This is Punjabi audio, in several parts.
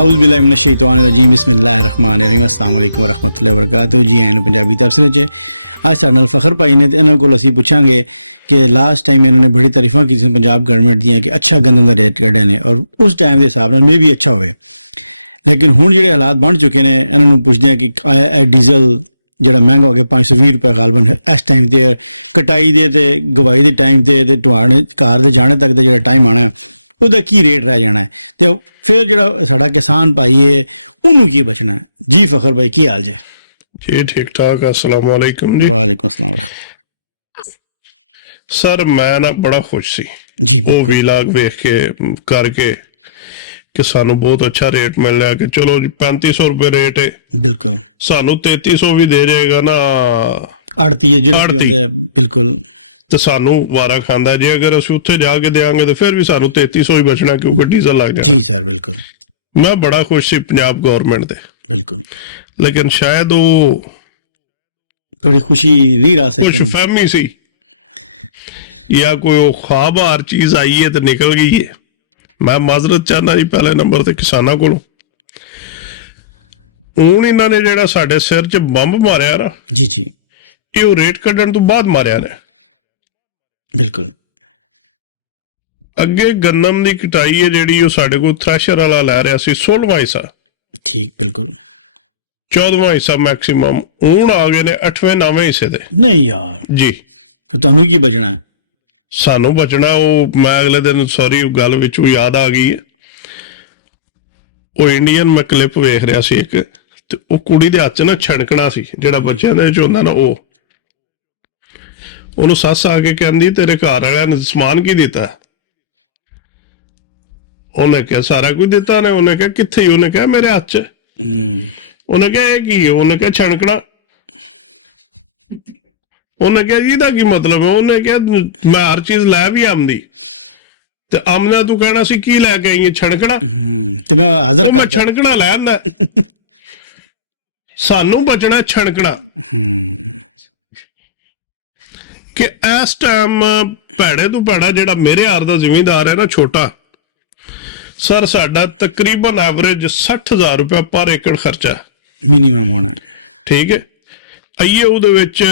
पंजाबी दर्शन च अस साडे फखर भाई ने उन्होंने को असीं पुछांगे कि लास्ट टाइम इन्होंने बड़ी तारीफा की पंजाब गवर्नमेंट दी कि अच्छा गन्ने का रेट जेह्ड़े ने और उस टाइम के हिसाब नाल भी अच्छा होवे लेकिन हुण जेह्ड़े हालात बन चुके हैं इन्होंने पुछदे कि डीजल जेह्ड़ा महंगा हो गया 520 रुपये गालबन इस टाइम के कटाई दे ते गवाई दे टाइम ते ढुआने घर दे जाने तक दे जेह्ड़ा टाइम आना है ਉਹਦਾ ਕੀ ਰੇਟ ਰਹਿ ਜਾਣਾ ਤੇ ਫਿਰ ਜਿਹੜਾ ਸਾਡਾ ਕਿਸਾਨ ਭਾਈ ਹੈ ਉਹਨੂੰ ਕੀ ਬਚਣਾ ਜੀ ਫਖਰ ਭਾਈ ਕੀ ਹਾਲ ਜੀ जी ठीक ठाक अस्सलाम वालेकुम जी सर मैं ना बड़ा खुश सी वो वीलाग वेख के करके कि सानू बहुत अच्छा रेट मिल रहा कि चलो जी 3500 रुपए रेट है सानू 3300 भी दे जाएगा ना आड़ती बिल्कुल तो सानू वारा खांदा जे अगर असं उत्थे जाके देंगे तो फिर भी सानू 3300 ही बचना क्योंकि डीजल लग जाना मैं बड़ा खुश सी पंजाब गवर्नमेंट दे लेकिन शायद वो खुशी कुछ फहमी सी या कोई ख्वाबार चीज आई है तो निकल गई है मैं माजरत चाहना जी पहले नंबर ते किसानां कोलों हुण इन्हां ने जिहड़ा साडे सिर च बंब मारिया ना ये रेट कड्ढण तो बाद मारिया ने बिल्कुल अगे गन्नम दी कटाई है जिहड़ी वो साडे कोल थ्रैशर वाला लै रहा सी 16वां हिस्सा ठीक बिल्कुल 14वां हिस्सा मैक्सिमम हुण आ गए ने 8वें 9वें हिस्से दे नहीं यार जी तो तुहानू की बचना सानू बचना वो मैं अगले दिन सॉरी गल विचों याद आ गई है वो इंडियन मैं क्लिप वेख रहा सी एक ते वो कुड़ी दे हत्थ च ना छड़कना सी जिहड़ा बच्चों दे विच हुंदा ना वो ਉਹਨੂੰ ਸੱਸ ਆ ਕੇ ਕਹਿੰਦੀ ਤੇਰੇ ਘਰ ਵਾਲਿਆਂ ਨੇ ਸਮਾਨ ਕੀ ਦਿੱਤਾ ਉਹਨੇ ਕਿਹਾ ਸਾਰਾ ਕੁਝ ਦਿੱਤਾ ਨੇ ਉਹਨੇ ਕਿਹਾ ਕਿੱਥੇ ਉਹਨੇ ਕਿਹਾ ਮੇਰੇ ਹੱਥ 'ਚ ਉਹਨੇ ਕਿਹਾ ਇਹ ਕੀ ਹੈ ਉਹਨੇ ਕਿਹਾ ਛਣਕਣਾ ਉਹਨੇ ਕਿਹਾ ਜੀ ਇਹਦਾ ਕੀ ਮਤਲਬ ਹੈ ਉਹਨੇ ਕਿਹਾ ਮੈਂ ਹਰ ਚੀਜ਼ ਲੈ ਵੀ ਆਉਂਦੀ ਤੇ ਆਮਨਾ ਤੂੰ ਕਹਿਣਾ ਸੀ ਕੀ ਲੈ ਕੇ ਆਈ ਹੈ ਛਣਕਣਾ ਉਹ ਮੈਂ ਛਣਕਣਾ ਲੈ ਆਂਦਾ ਸਾਨੂੰ ਬਚਣਾ ਛਣਕਣਾ कि इस टाइम भैड़े तो भैड़ा जिहड़ा मेरे हार दा जिमीदार है ना छोटा सर साडा तकरीबन एवरेज 60,000 रुपया पर एकड़ खर्चा ठीक है आइए उहदे विच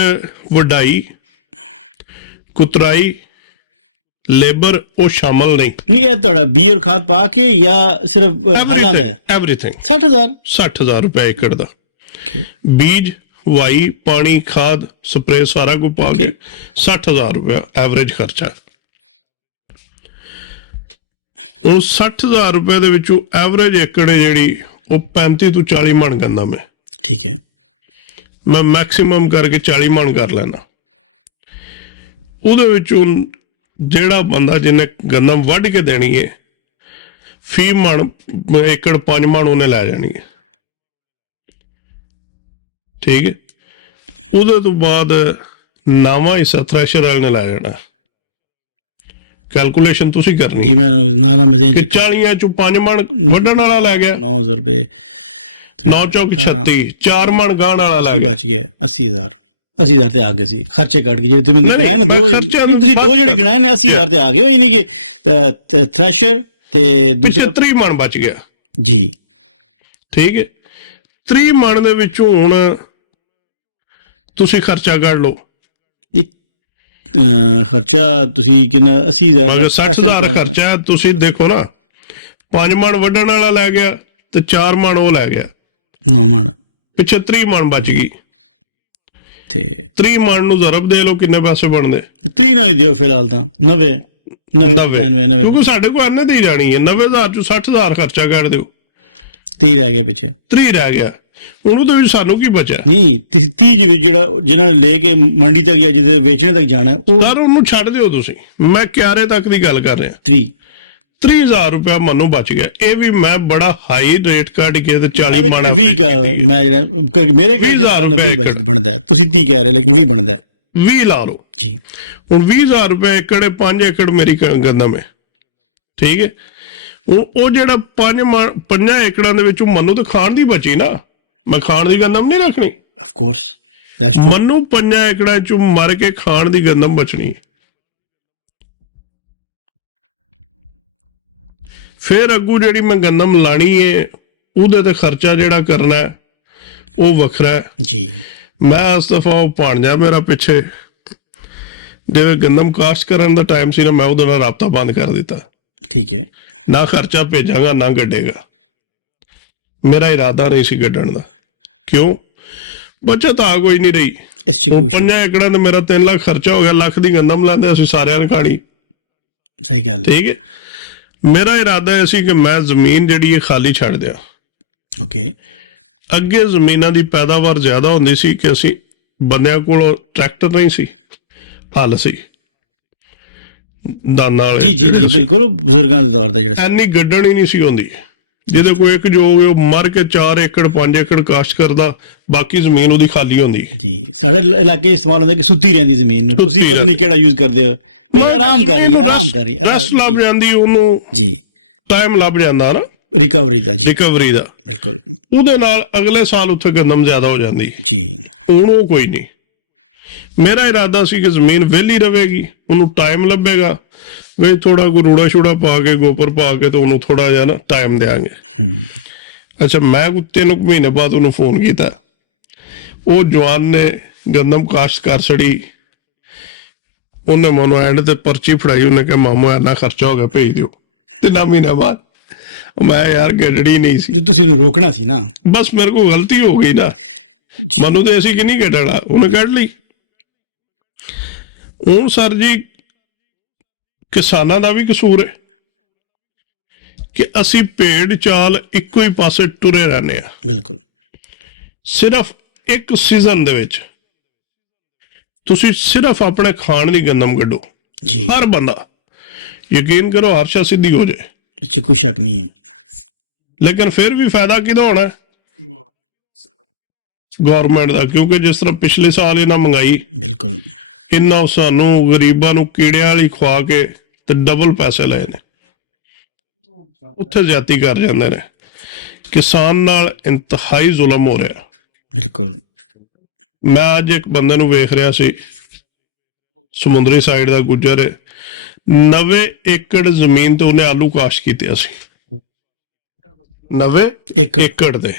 वढाई कुतराई लेबर वो शामिल नहीं एवरीथिंग 60,000 रुपया एकड़ दा बीज वाई पानी खाद स्प्रे सारा कुछ पा के 60,000 रुपया एवरेज खर्चा उन 60,000 रुपए दे विचों एवरेज एकड़ जिहड़ी वो 35 तो 40 मन गंदम है ठीक है मैं मैक्सिमम करके 40 मन कर लेना उहदे विचों जिहड़ा बंदा जिन्हें गंदम वढ के देनी है फी मन एकड़ 5 मन उन्हें लै जानी है ठीक है ਉਹਦੇ ਤੋਂ ਬਾਅਦ ਨਵਾਂ ਹਿੱਸਾ ਥ੍ਰੈਸ਼ਰ ਵਾਲੇ ਨੇ ਲੈ ਜਾਣਾ ਕੈਲਕੂਲੇਸ਼ਨ ਤੁਸੀਂ ਕਰਨੀ ਕਿ 40 ਚੋਂ 5 ਮਣ ਵੱਢਣ ਵਾਲਾ ਲੈ ਗਿਆ 9 ਚੌਕ 36 4 ਮਣ ਗਾਣ ਵਾਲਾ ਲੈ ਗਿਆ 80,000 ਤੇ ਆ ਗਏ ਸੀ ਖਰਚੇ ਕੱਢ ਕੇ ਨਹੀਂ ਮੈਂ ਖਰਚਿਆਂ ਨੂੰ ਬਾਅਦ ਕਰਨਾ ਹੈ 80,000 ਤੇ ਆ ਗਏ ਹੋਈ ਨਹੀਂ ਕਿ ਥ੍ਰੈਸ਼ਰ ਤੇ ਪਿੱਛੇ 30 ਮਣ ਬਚ ਗਿਆ ਜੀ ਠੀਕ ਹੈ 30 ਮਣ ਦੇ ਵਿੱਚੋਂ ਹੁਣ ਤੁਸੀਂ ਖਰਚਾ ਕੱਢ ਲਓ ਖਰਚਾ ਤੁਸੀਂ ਕਿੰਨਾ 80,000 ਮਗਰ 60,000 ਖਰਚਾ ਤੁਸੀਂ ਦੇਖੋ ਨਾ 5 ਮਣ ਵੱਢਣ ਵਾਲਾ ਲੈ ਗਿਆ ਤੇ 4 ਮਣ ਉਹ ਲੈ ਗਿਆ ਪਿੱਛੇ 30 ਮਣ ਬਚ ਗਈ 30 ਮਣ ਨੂੰ ਜ਼ਰਬ ਦੇ ਲਓ ਕਿੰਨੇ ਪੈਸੇ ਬਣਦੇ 30 ਨਹੀਂ ਦਿਓ ਫਿਲਹਾਲ ਤਾਂ 90 ਕਿਉਂਕਿ ਸਾਡੇ ਕੋਲ ਇੰਨੇ ਦੀ ਜਾਣੀ ਹੈ 90,000 ਚੋਂ 60,000 ਖਰਚਾ ਕੱਢ ਦਿਓ 30 ਰਹਿ ਗਿਆ ਪਿੱਛੇ 30 ਰਹਿ ਗਿਆ ਉਹਨੂੰ ਤਾਂ ਸਾਨੂੰ ਕੀ ਬਚਿਆ ਨਹੀਂ 30 ਜਿਹੜਾ ਲੈ ਕੇ ਮੰਡੀ ਤੱਕ ਗਿਆ ਜਿਹਦੇ ਵੇਚਣੇ ਤੱਕ ਜਾਣਾ ਸਰ ਉਹਨੂੰ ਛੱਡ ਦਿਓ ਤੁਸੀਂ ਮੈਂ ਕਿਆਰੇ ਤੱਕ ਦੀ ਗੱਲ ਕਰ ਰਿਹਾ 30,000 ਰੁਪਇਆ ਮੈਨੂੰ ਬਚ ਗਿਆ ਇਹ ਵੀ ਮੈਂ ਬੜਾ ਹਾਈ ਰੇਟ ਕੱਢ ਕੇ ਤੇ 40 ਮਣ ਐਵਰੇਜ ਕੀਤੀ ਹੈ 20,000 ਰੁਪਇਆ ਏਕੜ 20 ਲਾ ਲਓ ਹੁਣ 20,000 ਰੁਪਇਆ ਏਕੜ 5 ਏਕੜ ਮੇਰੀ ਗੰਦਮ ਹੈ ਠੀਕ ਹੈ ਉਹ ਜਿਹੜਾ 5 ਏਕੜਾਂ ਦੇ ਵਿੱਚੋਂ ਮੈਨੂੰ ਤਾਂ ਖਾਣ ਦੀ ਬਚੀ ਨਾ ਮੈਂ ਖਾਣ ਦੀ ਗੰਦਮ ਨਹੀਂ ਰੱਖਣੀ ਮੈਨੂੰ 5 ਏਕੜਾਂ ਚੋਂ ਮਰ ਕੇ ਖਾਣ ਦੀ ਗੰਦਮ ਬਚਣੀ फिर अगू जी मैं गंदम लानी है ਉਹਦੇ ਤੇ ਖਰਚਾ ਜਿਹੜਾ ਕਰਨਾ ਹੈ ਉਹ ਵੱਖਰਾ ਹੈ। ਜੀ ਮੈਂ ਇਸ ਦਫਾ ਉਹ ਭਾਣਜਾ ਮੇਰਾ ਪਿੱਛੇ ਜਿਵੇਂ ਗੰਦਮ ਕਾਸ਼ਤ ਕਰਨ ਦਾ ਟਾਈਮ ਸੀ ਨਾ, ਮੈਂ ਉਹਦੇ ਨਾਲ ਰਾਬਤਾ ਬੰਦ ਕਰ ਦਿੱਤਾ। ਠੀਕ ਹੈ। ਨਾ ਖਰਚਾ ਭੇਜਾਂਗਾ ਨਾ ਗੱਡੇਗਾ। ਮੇਰਾ ਇਰਾਦਾ ਨਹੀਂ ਸੀ ਗੱਡਣ ਦਾ। ਕਿਉਂ? ਬਚਤ ਆ ਕੋਈ ਨਹੀਂ ਰਹੀ। ਉਹ 5 ਏਕੜਾਂ ਤੇ ਮੇਰਾ 3 ਲੱਖ ਖਰਚਾ ਹੋ ਗਿਆ, ਲੱਖ ਦੀ ਗੰਦਮ ਲਾਂਦੇ ਅਸੀਂ ਸਾਰਿਆਂ ਨੇ ਖਾਣੀ। ਸਹੀ ਗੱਲ। ਠੀਕ ਹੈ। ਮੇਰਾ ਇਰਾਦਾ ਇਹ ਸੀ ਕਿ ਮੈਂ ਜ਼ਮੀਨ ਜਿਹੜੀ ਹੈ ਖਾਲੀ ਛੱਡ ਦਿਆਂ। ਓਕੇ। ਅੱਗੇ ਜ਼ਮੀਨਾਂ ਦੀ ਪੈਦਾਵਾਰ ਜ਼ਿਆਦਾ ਹੁੰਦੀ ਸੀ ਕਿ ਅਸੀਂ ਬੰਦਿਆਂ ਕੋਲ ਟਰੈਕਟਰ ਨਹੀਂ ਸੀ, ਹੱਲ ਸੀ, ਦਾਨਾਂ ਵਾਲੇ ਜਿਹੜੇ ਸੀ, ਬਿਲਕੁਲ ਬਜ਼ੁਰਗਾਂ ਦਾ ਦੌਰ ਦਾ ਜਿਹੜਾ ਐਨੀ ਗੱਡਣ ਹੀ ਨਹੀਂ ਸੀ ਹੁੰਦੀ। ਜਿਹਦੇ ਕੋਈ ਇੱਕ ਜੋ ਉਹ ਮਰ ਕੇ 4 ਏਕੜ 5 ਏਕੜ ਕਾਸ਼ਤ ਕਰਦਾ, ਬਾਕੀ ਜ਼ਮੀਨ ਉਹਦੀ ਖਾਲੀ ਹੁੰਦੀ। ਸਾਡੇ ਇਲਾਕੇ ਇਸਤੇਮਾਲ ਹੁੰਦਾ ਕਿ ਸੁੱਤੀ ਰਹਿੰਦੀ ਜ਼ਮੀਨ ਨੂੰ। ਸੁੱਤੀ ਰਹਿੰਦੀ। ਕਿਹੜਾ ਯੂਜ਼ ਕਰਦੇ ਹੋ? ਜ਼ਮੀਨ ਨੂੰ ਰੈਸਟ ਲੱਭ ਜਾਂਦੀ, ਉਹਨੂੰ ਜੀ ਟਾਈਮ ਲੱਭ ਜਾਂਦਾ ਨਾ ਰਿਕਵਰੀ ਦਾ। ਬਿਲਕੁਲ। ਉਹਦੇ ਨਾਲ ਅਗਲੇ ਸਾਲ ਉੱਥੇ ਗੰਦਮ ਜ਼ਿਆਦਾ ਹੋ ਜਾਂਦੀ। ਹੁਣ ਉਹ ਕੋਈ ਨਹੀਂ। ਮੇਰਾ ਇਰਾਦਾ ਸੀ ਕਿ ਜ਼ਮੀਨ ਵਿਹਲੀ ਰਹੇਗੀ, ਉਹਨੂੰ ਟਾਈਮ ਲੱਭੇਗਾ, ਵੀ ਥੋੜਾ ਕੋਈ ਰੂੜਾ ਸ਼ੂੜਾ ਪਾ ਕੇ ਗੋਬਰ ਪਾ ਕੇ ਤੇ ਉਹਨੂੰ ਥੋੜਾ ਜਿਹਾ ਨਾ ਟਾਈਮ ਦੇਾਂਗੇ। ਅੱਛਾ, ਮੈਂ 3 ਮਹੀਨੇ ਬਾਅਦ ਉਹਨੂੰ ਫੋਨ ਕੀਤਾ। ਉਹ ਜਵਾਨ ਨੇ ਗੰਦਮ ਕਾਸ਼ਤ ਕਰ ਛੜੀ। ਉਹਨੇ ਮੈਨੂੰ ਐਂਡ ਤੇ ਪਰਚੀ ਫੜਾਈ। ਉਹਨੇ ਕਿਹਾ ਮਾਮੂ ਇੰਨਾ ਖਰਚਾ ਹੋ ਗਿਆ, ਭੇਜ ਦਿਓ। 3 ਮਹੀਨੇ ਬਾਅਦ ਮੈਂ ਯਾਰ ਗੱਡੜੀ ਨਹੀਂ ਸੀ। ਤੁਸੀਂ ਉਹਨੂੰ ਰੋਕਣਾ ਸੀ ਨਾ। ਬਸ ਮੇਰੇ ਕੋਲ ਗਲਤੀ ਹੋ ਗਈ ਨਾ। ਮੈਨੂੰ ਤੇ ਅਸੀਂ ਕਿ ਨਹੀਂ ਕੱਢਣਾ, ਉਹਨੇ ਕੱਢ ਲਈ। ਹੁਣ ਸਰ ਜੀ ਕਿਸਾਨਾਂ ਦਾ ਵੀ ਕਸੂਰ ਹੈ ਕਿ ਅਸੀਂ ਭੇਡ ਚਾਲ ਇੱਕੋ ਹੀ ਪਾਸੇ ਟੁਰੇ ਰਹਿੰਦੇ ਆ। ਬਿਲਕੁਲ। ਸਿਰਫ ਇੱਕ ਸੀਜ਼ਨ ਦੇ ਵਿੱਚ ਤੁਸੀਂ ਸਿਰਫ ਆਪਣੇ ਖਾਣ ਦੀ ਗੰਦਮ ਕੱਢੋ। ਹਰ ਬੰਦਾ, ਯਕੀਨ ਕਰੋ, ਹਰਸ਼ਾ ਸਿੱਧੀ ਹੋ ਜਾਏ, ਕੋਈ ਸ਼ੱਕ ਨਹੀਂ। ਲੇਕਿਨ ਫਿਰ ਵੀ ਫਾਇਦਾ ਕਿਹਦਾ ਹੋਣਾ? ਗੌਰਮੈਂਟ ਦਾ। ਕਿਉਂਕਿ ਜਿਸ ਤਰ੍ਹਾਂ ਪਿਛਲੇ ਸਾਲ ਇਹਨਾਂ ਮੰਗਾਈ, ਇਹਨਾਂ ਸਾਨੂੰ ਗਰੀਬਾਂ ਨੂੰ ਕੀੜਿਆਂ ਵਾਲੀ ਖਵਾ ਕੇ ਤੇ ਡਬਲ ਪੈਸੇ ਲਏ ਨੇ। ਉੱਥੇ ਜ਼ਿਆਦਤੀ ਕਰ ਜਾਂਦੇ ਨੇ। ਕਿਸਾਨ ਨਾਲ ਇੰਤਹਾਈ ਜ਼ੁਲਮ ਹੋ ਰਿਹਾ। ਬਿਲਕੁਲ। ਮੈਂ ਅੱਜ ਇੱਕ ਬੰਦੇ ਨੂੰ ਵੇਖ ਰਿਹਾ ਸੀ, ਸਮੁੰਦਰੀ ਸਾਈਡ ਦਾ ਗੁੱਜਰ ਹੈ, 90 ਏਕੜ ਜ਼ਮੀਨ ਤੇ ਉਹਨੇ ਆਲੂ ਕਾਸ਼ਤ ਕੀਤੇ ਸੀ। 90 ਏਕੜ ਦੇ,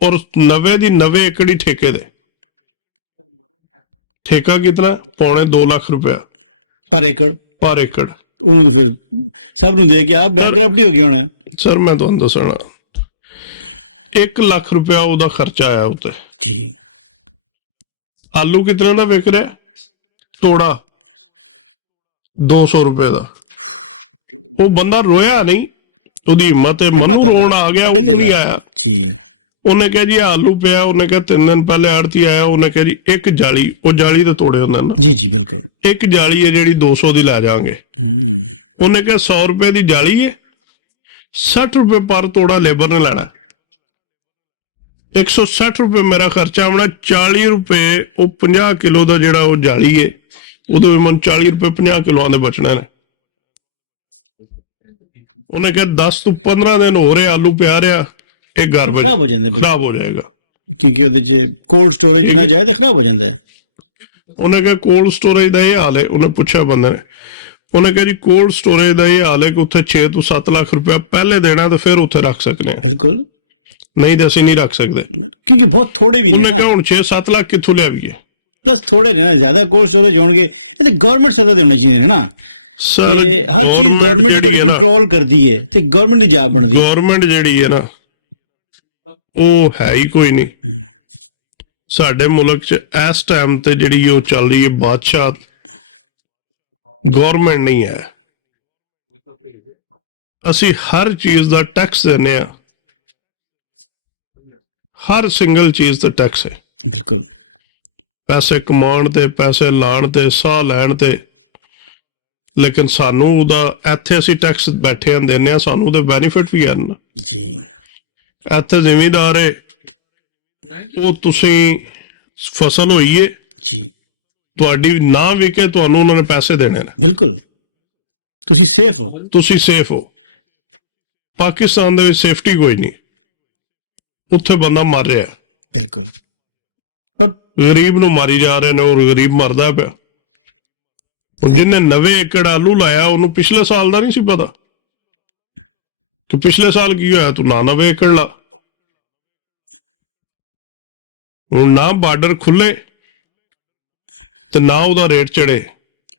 ਔਰ 90 ਦੀ 90 ਏਕੜ ਹੀ ਠੇਕੇ ਦੇ। ਠੇਕਾ ਕਿਤਨਾ? ਪੌਣੇ 2 ਲੱਖ ਰੁਪਇਆ ਪਰ ਏਕੜ। ਪਰ ਏਕੜ। ਉਹਨੂੰ ਫਿਰ ਸਭ ਨੂੰ ਦੇ ਕੇ ਆਪ ਬਰਾਬਰੀ ਹੋ ਗਈ ਹੋਣਾ। ਸਰ ਮੈਂ ਤੁਹਾਨੂੰ ਦੱਸਣਾ, 1 ਲੱਖ ਰੁਪਇਆ ਉਹਦਾ ਖਰਚਾ ਆਇਆ ਉੱਤੇ। ਆਲੂ ਕਿਤਨੇ ਦਾ ਵਿਕ ਰਿਹਾ? ਤੋੜਾ 200 ਰੁਪਏ ਦਾ। ਉਹ ਬੰਦਾ ਰੋਇਆ ਨਹੀਂ, ਉਹਦੀ ਹਿੰਮਤ ਹੈ। ਮੈਨੂੰ ਰੋਣ ਆ ਗਿਆ, ਉਹਨੂੰ ਨਹੀਂ ਆਇਆ। ਉਹਨੇ ਕਿਹਾ ਜੀ ਆਲੂ ਪਿਆ। ਉਹਨੇ ਕਿਹਾ 3 ਦਿਨ ਪਹਿਲੇ ਆੜਤੀ ਆਇਆ। ਉਹਨੇ ਕਿਹਾ ਜੀ ਇੱਕ ਜਾਲੀ, ਉਹ ਜਾਲੀ ਤੇ ਤੋੜੇ ਹੁੰਦੇ ਨਾ, ਇੱਕ ਜਾਲੀ ਹੈ ਜਿਹੜੀ 200 ਦੀ ਲੈ ਜਾਵਾਂਗੇ। ਉਹਨੇ ਕਿਹਾ 100 ਰੁਪਏ ਦੀ ਜਾਲੀ ਹੈ, 60 ਰੁਪਏ ਪਰ ਤੋੜਾ ਲੇਬਰ ਨੇ ਲੈਣਾ। 160 ਰੁਪਏ ਮੇਰਾ ਖਰਚਾ ਆਉਣਾ। 40 ਰੁਪਏ ਉਹ 50 ਕਿਲੋ ਦਾ ਜਿਹੜਾ ਉਹ ਜਾਲੀ ਹੈ, ਉਹਦੇ ਵਿੱਚ ਮੈਨੂੰ 40 ਰੁਪਏ 50 ਕਿਲੋਆਂ ਦੇ ਬਚਣੇ ਨੇ। ਉਹਨੇ ਕਿਹਾ 10 ਤੋਂ 15 ਦਿਨ ਹੋ ਰਹੇ ਆਲੂ ਪਿਆ ਰਿਹਾ, ਇਹ ਗਾਰਬੇਜ ਖਰਾਬ ਹੋ ਜਾਏਗਾ। ਕਿਉਂਕਿ ਉਹਦੇ ਚ ਕੋਲਡ ਸਟੋਰੇਜ ਨਾ ਜਾਏ ਤਾਂ ਖਰਾਬ ਹੋ ਜਾਂਦਾ ਹੈ। ਉਹਨੇ ਕਿਹਾ ਕੋਲਡ ਸਟੋਰੇਜ ਦਾ ਇਹ ਹਾਲ ਹੈ। ਉਹਨੇ ਪੁੱਛਿਆ ਬੰਦੇ ਨੇ, ਉਹਨੇ ਕਿਹਾ ਜੀ ਕੋਲਡ ਸਟੋਰੇਜ ਦਾ ਇਹ ਹਾਲ ਹੈ ਕਿ ਉੱਥੇ 6 ਤੋਂ 7 ਲੱਖ ਰੁਪਇਆ ਪਹਿਲੇ ਦੇਣਾ ਤੇ ਫਿਰ ਉੱਥੇ ਰੱਖ ਸਕਦੇ ਆ। ਬਿਲਕੁਲ। ਨਹੀਂ ਤਾਂ ਅਸੀਂ ਨਹੀਂ ਰੱਖ ਸਕਦੇ, ਕਿਉਂਕਿ ਬਹੁਤ ਥੋੜੇ ਵੀ। ਉਹਨੇ ਕਿਹਾ ਹੁਣ 6-7 ਲੱਖ ਕਿੱਥੋਂ ਲਿਆਵੀਏ? ਬਸ ਥੋੜੇ ਨੇ, ਜ਼ਿਆਦਾ ਕੋਲਡ ਸਟੋਰੇਜ ਹੋਣਗੇ ਤੇ ਗਵਰਨਮੈਂਟ ਸਦਾ ਦੇਣਾ ਚਾਹੀਦਾ ਹੈ ਨਾ। ਸਰ ਗਵਰਨਮੈਂਟ ਜਿਹੜੀ ਹੈ ਨਾ, ਕੰਟਰੋਲ ਕਰਦੀ ਹੈ ਤੇ ਗਵਰਨਮੈਂਟ ਦੀ ਜਾਬ ਬਣਦੀ। ਗਵਰਨਮੈਂਟ ਜਿਹੜੀ ਹੈ ਨਾ, ਉਹ ਹੈ ਹੀ ਕੋਈ ਨਹੀਂ ਸਾਡੇ ਮੁਲਕ 'ਚ ਇਸ ਟਾਈਮ ਤੇ। ਜਿਹੜੀ ਉਹ ਚੱਲ ਰਹੀ ਹੈ ਬਾਦਸ਼ਾਹ, ਗਵਰਨਮੈਂਟ ਨਹੀਂ ਹੈ। ਅਸੀਂ ਹਰ ਚੀਜ਼ ਦਾ ਟੈਕਸ ਦਿੰਦੇ ਹਾਂ, ਹਰ ਸਿੰਗਲ ਚੀਜ਼ ਤੇ ਟੈਕਸ ਹੈ। ਬਿਲਕੁਲ। ਪੈਸੇ ਕਮਾਉਣ ਤੇ, ਪੈਸੇ ਲਾਉਣ ਤੇ, ਸਾਹ ਲੈਣ ਤੇ। ਲੇਕਿਨ ਸਾਨੂੰ ਉਹਦਾ ਇੱਥੇ ਅਸੀਂ ਟੈਕਸ ਬੈਠੇ ਆਂ ਦਿੰਦੇ ਹਾਂ, ਸਾਨੂੰ ਉਹਦੇ ਬੈਨੀਫਿਟ ਵੀ ਹਨ। ਇੱਥੇ ਜ਼ਿਮੀਂਦਾਰ ਹੈ, ਉਹ ਤੁਸੀਂ ਫਸਲ ਹੋਈ ਹੈ, ਤੁਹਾਡੀ ਨਾ ਵਿਕੇ, ਤੁਹਾਨੂੰ ਉਹਨਾਂ ਨੇ ਪੈਸੇ ਦੇਣੇ ਨੇ। ਬਿਲਕੁਲ। ਤੁਸੀਂ ਸੇਫ ਹੋ। ਤੁਸੀਂ ਸੇਫ ਹੋ। ਪਾਕਿਸਤਾਨ ਦੇ ਵਿੱਚ ਸੇਫਟੀ ਕੋਈ ਨਹੀਂ, ਉੱਥੇ ਬੰਦਾ ਮਰ ਰਿਹਾ। ਬਿਲਕੁਲ। ਗਰੀਬ ਨੂੰ ਮਾਰੀ ਜਾ ਰਹੇ ਨੇ, ਔਰ ਗਰੀਬ ਮਰਦਾ ਪਿਆ। ਹੁਣ ਜਿਹਨੇ 90 ਏਕੜ ਆਲੂ ਲਾਇਆ, ਉਹਨੂੰ ਪਿਛਲੇ ਸਾਲ ਦਾ ਨਹੀਂ ਸੀ ਪਤਾ। ਕਿ ਪਿਛਲੇ ਸਾਲ ਕੀ ਹੋਇਆ, ਤੂੰ 99 ਏਕੜ ਲਾ। ਹੁਣ ਨਾ ਬਾਰਡਰ ਖੁੱਲੇ ਤੇ ਨਾ ਉਹਦਾ ਰੇਟ ਚੜੇ,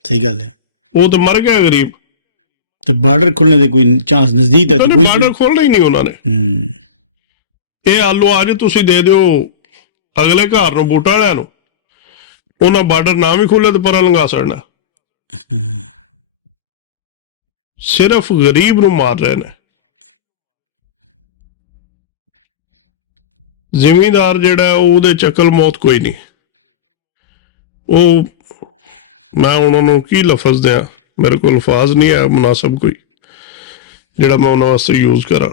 ਸਹੀ ਗੱਲ ਹੈ। ਉਹ ਤਾਂ ਮਰ ਗਿਆ ਗਰੀਬ। ਤੇ ਬਾਰਡਰ ਖੁੱਲਣੇ ਦੇ ਕੋਈ ਚਾਂਸ ਨਜ਼ਦੀਕ ਉਹਨਾਂ ਨੇ ਬਾਰਡਰ ਖੋਲ੍ਹਣਾ ਹੀ ਨਹੀਂ ਉਹਨਾਂ ਨੇ। ਇਹ ਆਲੂ ਅੱਜ ਤੁਸੀਂ ਦੇ ਦਿਓ ਅਗਲੇ ਘਰ ਨੂੰ, ਬੂਟਾ ਵਾਲਿਆਂ ਨੂੰ, ਉਹਨਾਂ ਬਾਰਡਰ ਨਾ ਵੀ ਖੁੱਲੇ ਤੇ ਪਰਾਂ ਲੰਘਾ ਛੱਡਣਾ। ਸਿਰਫ ਗਰੀਬ ਨੂੰ ਮਾਰ ਰਹੇ ਨੇ। ਜ਼ਿਮੀਂਦਾਰ ਜਿਹੜਾ ਉਹਦੇ ਚੱਕਲ ਮੌਤ ਕੋਈ ਨਹੀਂ। ਉਹ ਮੈਂ ਉਹਨਾਂ ਨੂੰ ਕੀ ਲਫ਼ਜ਼ ਦਿਆਂ, ਮੇਰੇ ਕੋਲ ਅਲਫਾਜ਼ ਨਹੀਂ ਹੈ ਮੁਨਾਸਬ ਕੋਈ ਜਿਹੜਾ ਮੈਂ ਉਹਨਾਂ ਵਾਸਤੇ ਯੂਜ਼ ਕਰਾਂ।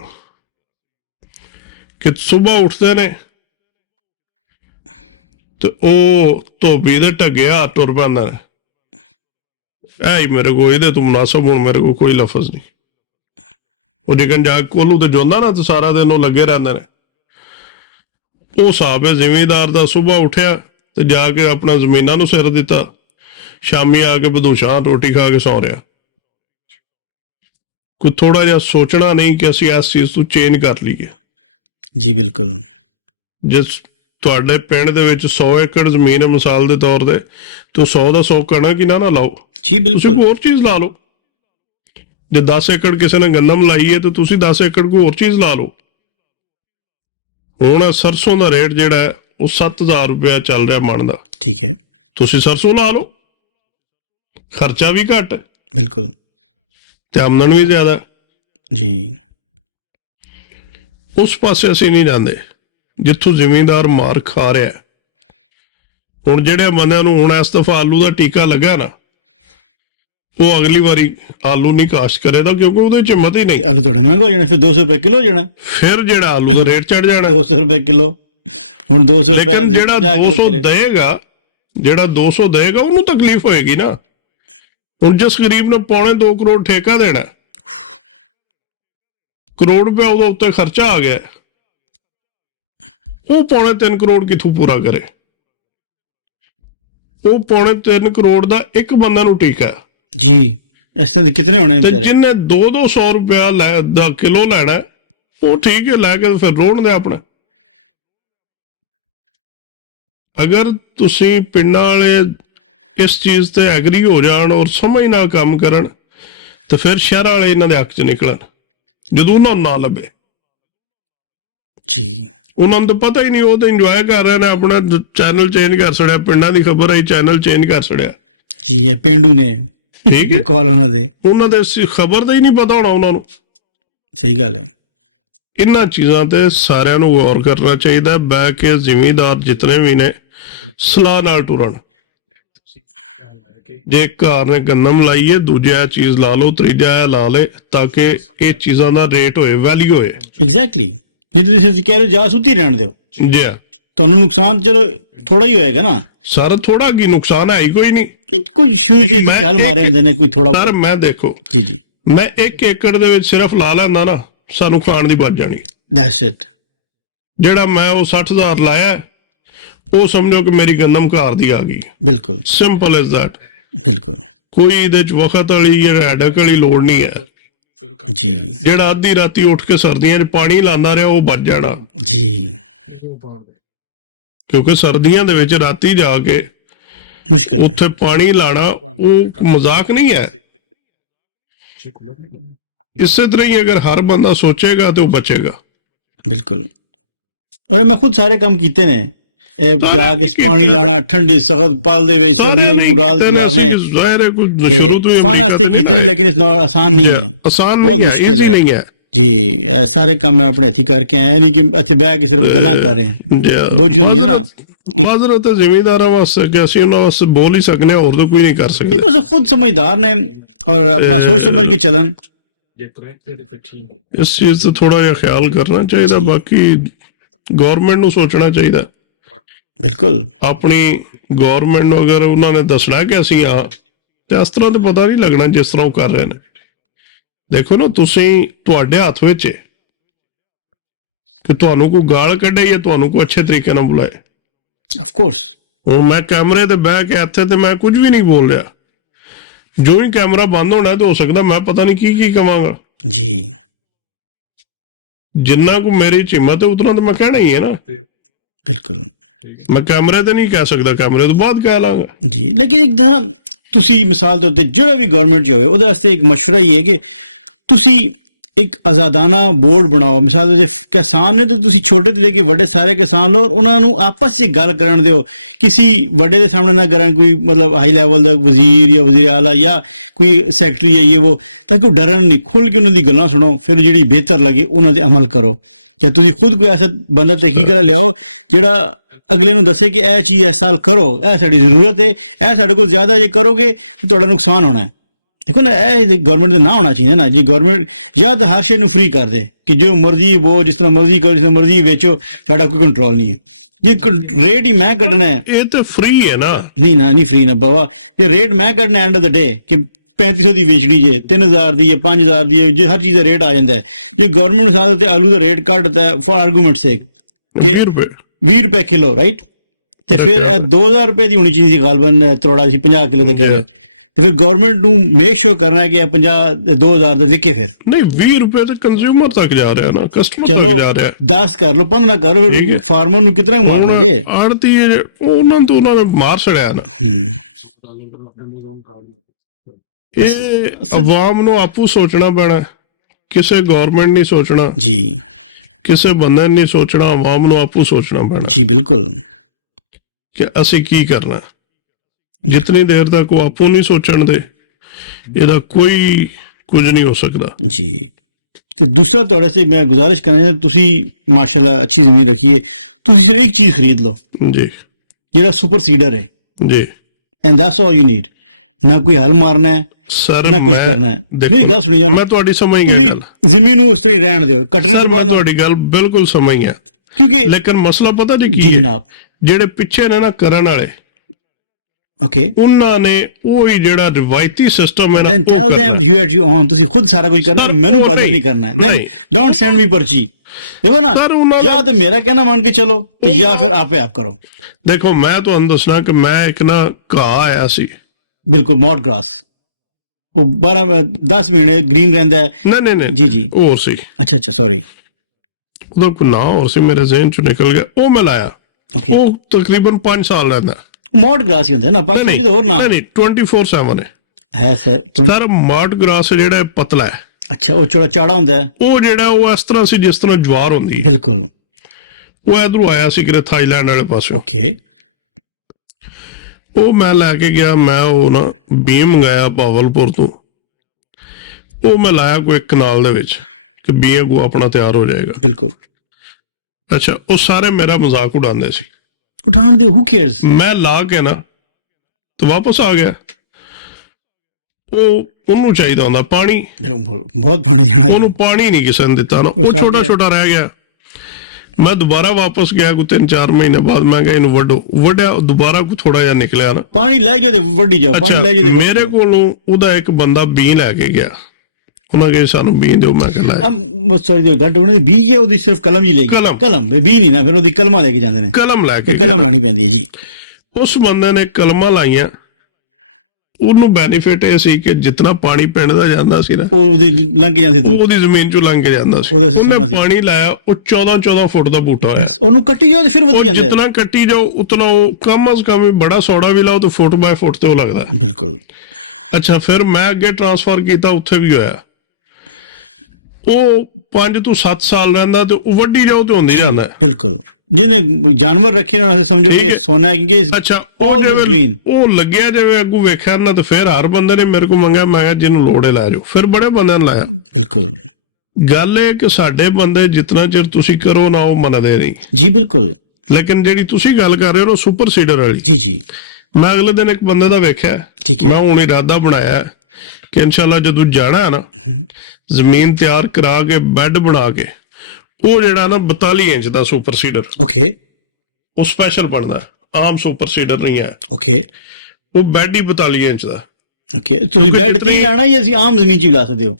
ਕਿ ਸੁਬਾਹ ਉੱਠਦੇ ਨੇ ਤੇ ਉਹ ਧੋਬੀ ਦੇ ਢੱਗਿਆ ਤੁਰ ਪੈਂਦੇ ਨੇ। ਹੀ ਮੇਰੇ ਕੋਲ ਇਹਦੇ ਤੋਂ ਮੁਨਾਸਬ ਹੁਣ ਮੇਰੇ ਕੋਲ ਕੋਈ ਲਫ਼ਜ਼ ਨਹੀਂ। ਉਹ ਜੇਕਰ ਜਾ ਕੋਲੂ ਤੇ ਜੋਂਦਾ ਨਾ ਤੇ ਸਾਰਾ ਦਿਨ ਉਹ ਲੱਗੇ ਰਹਿੰਦੇ ਨੇ। ਉਹ ਹਿਸਾਬ ਹੈ ਜ਼ਿਮੀਂਦਾਰ ਦਾ। ਸੁਬਾਹ ਉੱਠਿਆ ਤੇ ਜਾ ਕੇ ਆਪਣਾ ਜ਼ਮੀਨਾਂ ਨੂੰ ਸਿਰ ਦਿੱਤਾ, ਸ਼ਾਮੀ ਆ ਕੇ ਬਦੂਸ਼ਾਂ ਰੋਟੀ ਖਾ ਕੇ ਸੌਂ ਰਿਹਾ। ਕੋਈ ਥੋੜਾ ਜਿਹਾ ਸੋਚਣਾ ਨਹੀਂ ਕਿ ਅਸੀਂ ਇਸ ਚੀਜ਼ ਤੋਂ ਚੇਂਜ ਕਰ ਲਈਏ। ਜੀ ਬਿਲਕੁਲ। ਜਿਸ ਤੁਹਾਡੇ ਪਿੰਡ ਦੇ ਵਿੱਚ 100 ਏਕੜ ਜ਼ਮੀਨ ਹੈ ਮਿਸਾਲ ਦੇ ਤੌਰ ਤੇ, ਤੂੰ 100 ਦਾ 100 ਕਣਕ ਹੀ ਨਾ ਲਾਓ, ਤੁਸੀਂ ਕੋਈ ਹੋਰ ਚੀਜ਼ ਲਾ ਲਓ। ਜੇ 10 ਏਕੜ ਕਿਸੇ ਨੇ ਗੰਦਮ ਲਾਈ ਹੈ ਤੇ ਤੁਸੀਂ 10 ਏਕੜ ਕੋਈ ਹੋਰ ਚੀਜ਼ ਲਾ ਲਓ। ਹੁਣ ਸਰਸੋਂ ਦਾ ਰੇਟ ਜਿਹੜਾ ਹੈ ਉਹ 7000 ਰੁਪਇਆ ਚੱਲ ਰਿਹਾ ਮਣ ਦਾ। ਠੀਕ ਹੈ, ਤੁਸੀਂ ਸਰਸੋਂ ਲਾ ਲਓ, ਖਰਚਾ ਵੀ ਘੱਟ ਬਿਲਕੁਲ, ਤੇ ਆਮਦਨ ਵੀ ਜ਼ਿਆਦਾ ਜੀ। ਉਸ ਪਾਸੇ ਅਸੀਂ ਨਹੀਂ ਜਾਂਦੇ ਜਿੱਥੋਂ ਜ਼ਿਮੀਂਦਾਰ ਮਾਰ ਖਾ ਰਿਹਾ। ਹੁਣ ਜਿਹੜੇ ਬੰਦਿਆਂ ਨੂੰ ਹੁਣ ਇਸ ਦਫਾ ਆਲੂ ਦਾ ਟੀਕਾ ਲੱਗਾ ਨਾ, ਉਹ ਅਗਲੀ ਵਾਰੀ ਆਲੂ ਨਹੀਂ ਕਾਸ਼ਤ ਕਰੇਗਾ ਕਿਉਂਕਿ ਉਹਦੇ ਚ ਹਿੰਮਤ ਹੀ ਨਹੀਂ। ਫਿਰ 200 ਰੁਪਏ ਕਿਲੋ ਜਾਣਾ, ਫਿਰ ਜਿਹੜਾ ਆਲੂ ਦਾ ਰੇਟ ਚੜ ਜਾਣਾ 200 ਰੁਪਏ ਕਿਲੋ। ਹੁਣ 200 ਲੇਕਿਨ ਜਿਹੜਾ 200 ਦੇਗਾ, ਜਿਹੜਾ 200 ਦੇਗਾ ਉਹਨੂੰ ਤਕਲੀਫ ਹੋਏਗੀ ਨਾ। ਹੁਣ ਜਿਸ ਗਰੀਬ ਨੇ 2.25 ਕਰੋੜ ਠੇਕਾ ਦੇਣਾ, ਕਰੋੜ ਰੁਪਇਆ ਉਹਦੇ ਉੱਤੇ ਖਰਚਾ ਆ ਗਿਆ, ਉਹ 3.25 ਕਰੋੜ ਕਿੱਥੋਂ ਪੂਰਾ ਕਰੇ? ਉਹ 3.25 ਕਰੋੜ ਦਾ ਇੱਕ ਬੰਦਾ ਨੂੰ ਟੀਕਾ ਜੀ। ਇਸ ਤਰ੍ਹਾਂ ਦੇ ਕਿਤਨੇ ਹੋਣੇ? ਤੇ ਜਿੰਨੇ 200 ਰੁਪਇਆ ਦਾ ਕਿਲੋ ਲੈਣਾ, ਉਹ ਠੀਕ ਹੈ, ਲੈ ਕੇ ਫਿਰ ਰੋਣ ਦੇ ਆਪਣਾ। ਅਗਰ ਤੁਸੀਂ ਪਿੰਡਾਂ ਵਾਲੇ ਇਸ ਚੀਜ਼ ਤੇ ਐਗਰੀ ਹੋ ਜਾਣ ਔਰ ਸਮਝ ਨਾਲ ਕੰਮ ਕਰਨ ਤੇ ਫਿਰ ਸ਼ਹਿਰਾਂ ਵਾਲੇ ਇਹਨਾਂ ਦੇ ਹੱਕ 'ਚ ਨਿਕਲਣ। ਜਦੋਂ ਉਹਨਾਂ ਨੂੰ ਨਾ ਲੱਭੇ, ਉਹਨਾਂ ਨੂੰ ਤਾਂ ਪਤਾ ਹੀ ਨਹੀਂ, ਉਹ ਤਾਂ ਇੰਜੋਏ ਕਰ ਰਹੇ ਨੇ, ਆਪਣਾ ਚੈਨਲ ਚੇਂਜ ਕਰ ਛੜਿਆ। ਪਿੰਡਾਂ ਦੀ ਖਬਰ ਆਈ, ਚੈਨਲ ਚੇਂਜ ਕਰ ਛੜਿਆ। ਪਿੰਡੂ ਨੇ, ਠੀਕ ਹੈ, ਉਹਨਾਂ ਦੇ ਖਬਰ ਦਾ ਹੀ ਨਹੀਂ ਪਤਾ ਹੋਣਾ ਉਹਨਾਂ ਨੂੰ। ਸਹੀ ਗੱਲ ਹੈ। ਇਹਨਾਂ ਚੀਜ਼ਾਂ ਤੇ ਸਾਰਿਆਂ ਨੂੰ ਗੌਰ ਕਰਨਾ ਚਾਹੀਦਾ। ਬਹਿ ਕੇ ਜ਼ਿਮੀਂਦਾਰ ਜਿਤਨੇ ਵੀ ਨੇ ਸਲਾਹ ਨਾਲ ਟੁਰਨ। ਜੇ ਘਰ ਨੇ ਗੰਦਮ ਲਾਈਏ, ਦੂਜਾ ਚੀਜ਼ ਲਾ ਲਓ, ਤੀਜਾ ਲਾ ਲੇ, ਤਾਂ ਕਿ ਇਹ ਚੀਜ਼ਾਂ ਦਾ ਰੇਟ ਹੋਏ, ਵੈਲਿਊ ਹੋਏ। ਐਗਜ਼ੈਕਟਲੀ। ਜੇ ਤੁਸੀਂ ਕਹਿ ਰਹੇ ਜਾ ਸੁੱਤੀ ਰਹਿਣ ਦਿਓ, ਜੀ ਤੁਹਾਨੂੰ ਨੁਕਸਾਨ ਚਲੋ ਥੋੜਾ ਹੀ ਹੋਏਗਾ ਨਾ। ਸਰ ਥੋੜਾ ਕੀ ਨੁਕਸਾਨ ਹੈ ਹੀ ਕੋਈ ਨਹੀਂ। ਸਰ ਮੈਂ ਦੇਖੋ, ਮੈਂ 1 ਏਕੜ ਦੇ ਵਿੱਚ ਸਿਰਫ ਲਾ ਲੈਂਦਾ ਨਾ, ਸਾਨੂੰ ਖਾਣ ਦੀ ਬਚ ਜਾਣੀ। ਜਿਹੜਾ ਮੈਂ ਉਹ 60,000 ਲਾਇਆ, ਉਹ ਸਮਝੋ ਕਿ ਮੇਰੀ ਗੰਦਮ ਘਰ ਦੀ ਆ ਗਈ। ਬਿਲਕੁਲ ਸਿੰਪਲ ਐਜ਼ ਦੈਟ। ਕੋਈ ਇਹਦੇ ਚ ਵਕਤ ਵਾਲੀ ਜਾਂ ਹੈਡਕ ਵਾਲੀ ਲੋੜ ਨਹੀਂ ਹੈ। ਜਿਹੜਾ ਅੱਧੀ ਰਾਤੀ ਉੱਠ ਕੇ ਸਰਦੀਆਂ 'ਚ ਪਾਣੀ ਲਾਉਂਦਾ ਰਿਹਾ, ਉਹ ਬਚ ਜਾਣਾ। ਕਿਉਂਕਿ ਸਰਦੀਆਂ ਦੇ ਵਿੱਚ ਰਾਤੀ ਜਾ ਕੇ ਉੱਥੇ ਪਾਣੀ ਲਾਣਾ ਉਹ ਮਜ਼ਾਕ ਨਹੀਂ ਹੈ। ਇਸੇ ਤਰ੍ਹਾਂ ਹੀ ਅਗਰ ਹਰ ਬੰਦਾ ਸੋਚੇਗਾ ਤੇ ਉਹ ਬਚੇਗਾ। ਬਿਲਕੁਲ। ਮੈਂ ਖੁਦ ਸਾਰੇ ਕੰਮ ਕੀਤੇ ਨੇ, ਸਾਰਿਆਂ ਨੇ ਕੀਤੇ ਨੇ। ਅਸੀਂ ਜ਼ਾਹਿਰ ਹੈ ਕੁਝ ਸ਼ੁਰੂ ਤੋਂ ਹੀ ਅਮਰੀਕਾ ਤੇ ਨਹੀਂ ਨਾ ਆਏ। ਆਸਾਨ ਨਹੀਂ ਹੈ, ਈਜ਼ੀ ਨਹੀਂ ਹੈ ਜੀ। ਸਾਰੇ ਕੰਮ ਆਪਣੇ ਹੱਥੀਂ ਕਰਕੇ ਆਏ ਨੇ ਕਿ ਅੱਛਾ ਬਹਿ ਕੇ ਸਿਰਫ ਮਾਜ਼ਰਤ ਜ਼ਿਮੀਂਦਾਰਾਂ ਵਾਸਤੇ ਕਿ ਅਸੀਂ ਉਹਨਾਂ ਵਾਸਤੇ ਬੋਲ ਹੀ ਸਕਦੇ ਹਾਂ, ਹੋਰ ਤਾਂ ਕੋਈ ਨਹੀਂ ਕਰ ਸਕਦੇ। ਖੁਦ ਸਮਝਦਾਰ ਨੇ ਔਰ ਚੱਲਣ। ਇਸ ਚੀਜ਼ ਤੇ ਥੋੜਾ ਜਿਹਾ ਖਿਆਲ ਕਰਨਾ ਚਾਹੀਦਾ। ਬਾਕੀ ਗੌਰਮੈਂਟ ਨੂੰ ਸੋਚਣਾ ਚਾਹੀਦਾ। ਬਿਲਕੁਲ। ਆਪਣੀ ਗੌਰਮੈਂਟ ਨੂੰ ਅਗਰ ਉਹਨਾਂ ਨੇ ਦੱਸਣਾ ਕਿ ਅਸੀਂ ਆ, ਤੇ ਇਸ ਤਰ੍ਹਾਂ ਤੇ ਪਤਾ ਨਹੀਂ ਲੱਗਣਾ ਜਿਸ ਤਰ੍ਹਾਂ ਉਹ ਕਰ ਰਹੇ ਨੇ। ਦੇਖੋ ਨਾ, ਤੁਸੀਂ ਤੁਹਾਡੇ ਹੱਥ ਵਿੱਚ ਹੈ ਕਿ ਤੁਹਾਨੂੰ ਕੋਈ ਗਾਲ ਕੱਢੇ ਜਾਂ ਤੁਹਾਨੂੰ ਕੋਈ ਅੱਛੇ ਤਰੀਕੇ ਨਾਲ ਬੁਲਾਏ। ਹੁਣ ਮੈਂ ਕੈਮਰੇ ਤੇ ਬਹਿ ਕੇ ਇੱਥੇ ਤੇ ਮੈਂ ਕੁਝ ਵੀ ਨਹੀਂ ਬੋਲ ਰਿਹਾ। ਜੋ ਹੀ ਕੈਮਰਾ ਬੰਦ ਹੋਣਾ ਤੇ ਹੋ ਸਕਦਾ ਮੈਂ ਪਤਾ ਨਹੀਂ ਕੀ ਕਵਾਂਗਾ। ਜਿੰਨਾ ਕੋ ਮੇਰੀ ਹਿੰਮਤ ਹੈ ਉਤਨਾ ਤਾਂ ਮੈਂ ਕਹਿਣਾ ਹੀ ਹੈ ਨਾ। ਬਿਲਕੁਲ ਮੈਂ ਕੈਮਰੇ ਤੇ ਨਹੀਂ ਕਹਿ ਸਕਦਾ, ਕੈਮਰੇ ਤੋਂ ਬਾਅਦ ਕਹਿ ਲਾਂਗਾ ਜੀ। ਲੇਕਿਨ ਇੱਕ ਨਾ ਤੁਸੀਂ ਮਿਸਾਲ ਦੇ ਉੱਤੇ ਜਿਹੜਾ ਵੀ ਗਵਰਨਮੈਂਟ ਹੋਵੇ ਉਹਦੇ ਵਾਸਤੇ ਇੱਕ ਮਸ਼ਵਰਾ ਹੀ ਹੈ ਕਿ ਤੁਸੀਂ ਇੱਕ ਆਜ਼ਾਦਾਨਾ ਬੋਰਡ ਬਣਾਓ। ਮਿਸਾਲ ਦੇ ਕਿਸਾਨ ਨੇ ਤਾਂ ਤੁਸੀਂ ਛੋਟੇ ਤੋਂ ਲੈ ਕੇ ਵੱਡੇ ਸਾਰੇ ਕਿਸਾਨ ਹੋ, ਉਹਨਾਂ ਨੂੰ ਆਪਸ 'ਚ ਗੱਲ ਕਰਨ ਦਿਓ। ਕਿਸੇ ਵੱਡੇ ਦੇ ਸਾਹਮਣੇ ਨਾ ਕਰਨ, ਕੋਈ ਮਤਲਬ ਹਾਈ ਲੈਵਲ ਦਾ ਵਜ਼ੀਰ ਜਾਂ ਵਜ਼ੀਰ ਆਲਾ ਜਾਂ ਕੋਈ ਸੈਕਟਰੀ ਹੈ ਇਹ ਉਹ, ਤਾਂ ਕੋਈ ਡਰਨ ਨਹੀਂ, ਖੁੱਲ੍ਹ ਕੇ ਉਹਨਾਂ ਦੀ ਗੱਲਾਂ ਸੁਣੋ, ਫਿਰ ਜਿਹੜੀ ਬਿਹਤਰ ਲੱਗੇ ਉਹਨਾਂ ਤੇ ਅਮਲ ਕਰੋ। ਜਾਂ ਤੁਸੀਂ ਖੁਦ ਕੋਈ ਐਸਾ ਬੰਦਾ ਤੇ ਕੀ ਕਰ ਲਿਓ ਜਿਹੜਾ ਅਗਲੇ ਨੂੰ ਦੱਸੇ ਕਿ ਇਹ ਚੀਜ਼ ਇਸ ਸਾਲ ਕਰੋ, ਇਹ ਸਾਡੀ ਜ਼ਰੂਰਤ ਹੈ, ਇਹ ਸਾਡੇ ਕੋਲ ਜ਼ਿਆਦਾ ਜੇ ਕਰੋਗੇ ਤਾਂ ਤੁਹਾਡਾ ਨੁਕਸਾਨ ਹੋਣਾ ਹੈ। ਦੇਖੋ ਨਾ, ਇਹ ਗਵਰਨਮੈਂਟ ਦਾ ਨਾ ਹੋਣਾ ਚਾਹੀਦਾ ਨਾ ਜੀ। ਗਵਰਨਮੈਂਟ ਜਾਂ ਤਾਂ ਹਰ ਸ਼ੇ ਨੂੰ ਫ੍ਰੀ ਕਰ ਦੇ ਕਿ ਜੋ ਮਰਜ਼ੀ ਉਹ ਜਿਸ ਤਰ੍ਹਾਂ ਮਰਜ਼ੀ ਕਰੋ, ਜਿਸ ਤਰ੍ਹਾਂ ਮਰਜ਼ੀ ਵੇਚੋ, ਤੁਹਾਡਾ ਕੋਈ ਕੰਟਰੋਲ ਨਹੀਂ ਹੈ। ਜੇ ਰੇਟ ਹੀ ਮੈਂ ਕੱਢਣਾ ਹੈ, ਇਹ ਤਾਂ ਫ੍ਰੀ ਹੈ ਨਾ। ਨਹੀਂ ਫ੍ਰੀ ਨਾ ਬਾਬਾ, ਤੇ ਰੇਟ ਮੈਂ ਕੱਢਣਾ ਐਂਡ ਆਫ ਦ ਡੇ ਕਿ 3500 ਦੀ ਵੇਚਣੀ ਜੇ, 3000 ਦੀ ਹੈ, 5000 ਦੀ ਹੈ, ਜੇ ਹਰ ਚੀਜ਼ ਦਾ ਰੇਟ ਆ ਜਾਂਦਾ ਹੈ। ਜੇ ਗਵਰਨਮੈਂਟ ਸਾਹਿਬ ਤੇ ਆਲੂ ਦਾ ਰੇਟ ਕੱਢਦਾ ਹੈ ਫॉर ਆਰਗੂਮੈਂਟ ਸੇਕ 20 ਰੁਪਏ 20 ਰੁਪਏ ਕਿਲੋ, ਰਾਈਟ? ਤੇ ਫਿਰ 2000 ਰੁਪਏ ਦੀ ਹੋਣੀ ਚਾਹੀਦੀ ਗੱਲ ਬਣ ਥੋੜਾ ਸੀ 50 ਕਿਲੋ ਦੀ। ਫਿਰ ਗਵਰਨਮੈਂਟ ਨੂੰ ਮੇਕ ਸ਼ੋਰ ਕਰਨਾ ਹੈ ਕਿ 50 2000 ਦਾ ਲਿਖੇ। ਫਿਰ ਨਹੀਂ 20 ਰੁਪਏ ਤੇ ਕੰਜ਼ਿਊਮਰ ਤੱਕ ਜਾ ਰਿਹਾ ਨਾ, ਕਸਟਮਰ ਤੱਕ ਜਾ ਰਿਹਾ। 10 ਕਰ ਲਓ, 15 ਕਰ ਲਓ, ਫਾਰਮਰ ਨੂੰ ਕਿਤਨਾ ਹੁਣ ਆੜਤੀ ਉਹਨਾਂ ਤੋਂ ਉਹਨਾਂ ਨੇ ਮਾਰ ਛੜਿਆ ਨਾ। ਇਹ ਆਵਾਮ ਨੂੰ ਆਪੂ ਸੋਚਣਾ ਪੈਣਾ, ਕਿਸੇ ਗਵਰਨਮੈਂਟ ਨਹੀਂ ਸੋਚਣਾ ਜੀ, ਕਿਸੇ ਬੰਦੇ ਨੇ ਨਹੀਂ ਸੋਚਣਾ, ਆਵਾਮ ਨੂੰ ਆਪੂ ਸੋਚਣਾ ਪੈਣਾ ਜੀ ਬਿਲਕੁਲ ਕਿ ਅਸੀਂ ਕੀ ਕਰਨਾ। ਜਿਤਨੀ ਦੇਰ ਤੱਕ ਉਹ ਆਪੂ ਨਹੀਂ ਸੋਚਣ ਦੇ ਇਹਦਾ ਕੋਈ ਕੁਝ ਨਹੀਂ ਹੋ ਸਕਦਾ ਜੀ। ਤੇ ਦੂਸਰਾ ਤੁਹਾਡੇ ਸੇ ਮੈਂ ਗੁਜ਼ਾਰਿਸ਼ ਕਰਾਂਗਾ, ਤੁਸੀਂ ਮਾਸ਼ਾਅੱਲਾ ਅੱਛੀ ਜ਼ਮੀਨ ਰੱਖੀਏ, ਤੁਸੀਂ ਇੱਕ ਚੀਜ਼ ਖਰੀਦ ਲਓ ਜੀ, ਜਿਹੜਾ ਸੁਪਰ ਸੀਡਰ ਹੈ, ਜੀ। And that's all you need. ਨਾ ਕੋਈ ਹਲ ਮਾਰਨਾ ਹੈ ਸਰ, ਮੈਂ ਦੇਖੋ ਮੈਂ ਤੁਹਾਡੀ ਸਮਝ ਗਿਆ ਗੱਲ, ਜ਼ਮੀਨ ਨੂੰ ਉਸ ਤੇ ਰਹਿਣ ਦਿਓ। ਸਰ ਮੈਂ ਤੁਹਾਡੀ ਗੱਲ ਬਿਲਕੁਲ ਸਮਝ ਗਿਆ, ਲੇਕਿਨ ਮਸਲਾ ਪਤਾ ਜੀ ਕੀ ਹੈ, ਜਿਹੜੇ ਪਿੱਛੇ ਨੇ ਨਾ ਕਰਨ ਵਾਲੇ, ਉਹਨਾਂ ਨੇ ਉਹੀ ਜਿਹੜਾ ਰਿਵਾਇਤੀ ਸਿਸਟਮ ਹੈ ਨਾ ਉਹ ਕਰਨਾ। ਤੁਸੀਂ ਖੁਦ ਸਾਰਾ ਕੁਝ ਕਰਨਾ, ਮੈਨੂੰ ਨਹੀਂ ਕਰਨਾ। ਨਹੀਂ, ਡੋਂਟ ਸੈਂਡ ਮੀ ਪਰਚੀ। ਦੇਖੋ ਨਾ ਸਰ, ਉਹਨਾਂ ਦਾ ਤਾਂ ਮੇਰਾ ਕਹਿਣਾ ਮੰਨ ਕੇ ਚਲੋ, ਆਪੇ ਆਪ ਕਰੋ। ਦੇਖੋ ਮੈਂ ਤੁਹਾਨੂੰ ਦੱਸਣਾ ਕਿ ਮੈਂ ਇੱਕ ਨਾ ਘਾਹ ਆਇਆ ਸੀ, ਬਿਲਕੁਲ ਮੌਡ ਗ੍ਰਾਸ, ਉਹ 10 ਮਹੀਨੇ ਗ੍ਰੀਨ ਰਹਿੰਦਾ ਹੈ। ਨਹੀਂ ਜੀ ਹੋਰ ਸੀ। ਅੱਛਾ ਸੌਰੀ, ਉਹਦਾ ਕੋਈ ਨਾਂ ਹੋਰ ਸੀ, ਮੇਰੇ ਜ਼ਿਹਨ ਚੋਂ ਨਿਕਲ ਗਿਆ। ਉਹ ਮੈਂ ਲਾਇਆ, ਉਹ ਤਕਰੀਬਨ 5 ਸਾਲ ਰਹਿੰਦਾ। ਮੌਡ ਗ੍ਰਾਸ ਹੀ ਹੁੰਦਾ ਨਾ? ਨਹੀਂ 24/7 ਹੈ ਸਰ। ਮੌਡ ਗ੍ਰਾਸ ਜਿਹੜਾ ਪਤਲਾ ਹੈ। ਅੱਛਾ, ਉਹ ਚਾੜਾ ਹੁੰਦਾ ਹੈ। ਉਹ ਜਿਹੜਾ ਉਹ ਇਸ ਤਰ੍ਹਾਂ ਸੀ ਜਿਸ ਤਰ੍ਹਾਂ ਜਵਾਰ ਹੁੰਦੀ ਹੈ। ਬਿਲਕੁਲ। ਉਹ ਇਧਰੋਂ ਆਇਆ ਸੀ ਕਿਤੇ ਥਾਈਲੈਂਡ ਵਾਲੇ ਪਾਸਿਓਂ। ਉਹ ਮੈਂ ਲੈ ਕੇ ਗਿਆ, ਮੈਂ ਉਹ ਨਾ ਬੀਮ ਮੰਗਾਇਆ ਬਾਵਲਪੁਰ ਤੋਂ। ਉਹ ਮੈਂ ਲਾਇਆ ਕੋਈ ਕਨਾਲ ਦੇ ਵਿੱਚ ਕਿ ਬੀ ਅੱਗੋਂ ਆਪਣਾ ਤਿਆਰ ਹੋ ਜਾਏਗਾ। ਬਿਲਕੁਲ। ਅੱਛਾ, ਉਹ ਸਾਰੇ ਮੇਰਾ ਮਜ਼ਾਕ ਉਡਾਉਂਦੇ ਸੀ। ਮੈਂ ਲਾ ਕੇ ਨਾ ਤੇ ਵਾਪਸ ਆ ਗਿਆ। ਉਹਨੂੰ ਚਾਹੀਦਾ ਹੁੰਦਾ ਪਾਣੀ, ਉਹਨੂੰ ਪਾਣੀ ਨਹੀਂ ਕਿਸੇ ਨੇ ਦਿੱਤਾ ਨਾ, ਉਹ ਛੋਟਾ ਛੋਟਾ ਰਹਿ ਗਿਆ। ਮੈਂ ਦੁਬਾਰਾ ਵਾਪਸ ਗਿਆ ਕੋਈ 3-4 ਮਹੀਨੇ ਬਾਅਦ, ਮੈਂ ਕਿਹਾ ਇਹਨੂੰ ਵੱਢਿਆ, ਦੁਬਾਰਾ ਕੋਈ ਥੋੜਾ ਜਿਹਾ ਨਿਕਲਿਆ ਨਾ, ਪਾਣੀ ਲੈ ਕੇ ਵੱਢੀ ਜਾ। ਅੱਛਾ, ਮੇਰੇ ਕੋਲੋਂ ਉਹਦਾ ਇੱਕ ਬੰਦਾ ਬੀਂ ਲੈ ਕੇ ਗਿਆ, ਉਹਨਾਂ ਕਹੇ ਸਾਨੂੰ ਬੀਂ ਦਿਓ। ਮੈਂ ਕਿਹਾ ਲੈ ਉਹਦੀ ਸਿਰਫ ਕਲਮ ਹੀ ਲੈ ਗਈ। ਕਲਮ ਬੀ ਨਹੀਂ ਨਾ, ਫਿਰ ਉਹਦੀ ਕਲਮਾਂ ਲੈ ਕੇ ਜਾਂਦੇ ਨੇ। ਕਲਮ ਲੈ ਕੇ ਗਿਆ। ਉਸ ਬੰਦੇ ਨੇ ਕਲਮਾਂ ਲਾਈਆਂ, ਉਹਨੂੰ ਬੈਨੀਫਿਟ ਇਹ ਸੀ ਕਿ ਜਿੰਨਾ ਪਾਣੀ ਪਿੰਡ ਦਾ ਜਾਂਦਾ ਸੀ ਨਾ, ਉਹਦੀ ਜ਼ਮੀਨ ਚੋਂ ਲੰਘ ਕੇ ਜਾਂਦਾ ਸੀ। ਉਹਨੇ ਪਾਣੀ ਲਾਇਆ, ਉਹ 14 ਫੁੱਟ ਦਾ ਬੂਟਾ ਹੋਇਆ। ਉਹਨੂੰ ਕੱਟੀ ਜਾਓ, ਫਿਰ ਉਹ ਜਿੰਨਾ ਕੱਟੀ ਜਾਓ ਉਤਨਾ ਉਹ ਕਮ ਅਜ਼ ਕਮ ਬੜਾ ਸੌੜਾ ਵੀ ਲਾਓ ਤੇ ਫੁੱਟ ਬਾਏ ਫੁੱਟ ਤੇ ਉਹ ਲੱਗਦਾ। ਅੱਛਾ, ਫਿਰ ਮੈਂ ਅੱਗੇ ਟ੍ਰਾਂਸਫਰ ਕੀਤਾ, ਉੱਥੇ ਵੀ ਹੋਇਆ। ਉਹ 5 ਤੋਂ 7 ਸਾਲ ਰਹਿੰਦਾ ਤੇ ਉਹ ਵੱਢੀ ਜਾਓ ਤੇ ਹੁੰਦੀ ਜਾਂਦਾ। ਬਿਲਕੁਲ, ਜਿਹਨੇ ਜਾਨਵਰ ਰੱਖੇ ਹੋਣ ਸਮਝੋ। ਠੀਕ ਹੈ। ਅੱਛਾ, ਉਹ ਜਿਵੇਂ ਉਹ ਲੱਗਿਆ, ਜਿਵੇਂ ਅੱਗੂ ਵੇਖਿਆ ਨਾ, ਤੇ ਫਿਰ ਹਰ ਬੰਦੇ ਨੇ ਮੇਰੇ ਕੋਲ ਮੰਗਿਆ। ਮੈਂ ਕਿਹਾ ਜਿਹਨੂੰ ਲੋੜ ਹੈ ਲੈ ਜਾਓ। ਫਿਰ ਬੜੇ ਬੰਦਿਆਂ ਨੇ ਲਾਇਆ। ਗੱਲ ਇਹ ਕਿ ਸਾਡੇ ਬੰਦੇ ਜਿੰਨਾ ਚਿਰ ਤੁਸੀਂ ਕਰੋ ਨਾ, ਉਹ ਮੰਨਦੇ ਨਹੀਂ ਜੀ। ਬਿਲਕੁਲ। ਲੇਕਿਨ ਜਿਹੜੀ ਤੁਸੀਂ ਗੱਲ ਕਰ ਰਹੇ ਹੋ ਸੁਪਰ ਸੀਡਰ ਵਾਲੀ, ਮੈਂ ਅਗਲੇ ਦਿਨ ਇੱਕ ਬੰਦੇ ਦਾ ਵੇਖਿਆ। ਮੈਂ ਹੁਣ ਇਰਾਦਾ ਬਣਾਇਆ ਕਿ ਇਨਸ਼ਾਅੱਲਾ ਜਦੋਂ ਜਾਣਾ ਹੈ ਨਾ, ਜ਼ਮੀਨ ਤਿਆਰ ਕਰਾ ਕੇ ਬੈੱਡ ਬਣਾ ਕੇ, ਉਹ ਜਿਹੜਾ ਨਾ 42 ਇੰਚ ਦਾ ਸੁਪਰ ਸੀਡਰ, ਉਹ ਸਪੈਸ਼ਲ ਬਣਦਾ, ਆਮ ਸੁਪਰ ਸੀਡਰ ਨਹੀਂ ਹੈ। ਉਹ ਬੈੱਡ ਹੀ 42 ਇੰਚ ਦਾ। ਕਿਉਂਕਿ ਜਿਤਨੀ ਆਮ ਜ਼ਮੀਨ ਚ ਲਾ ਸਕਦੇ ਹੋ,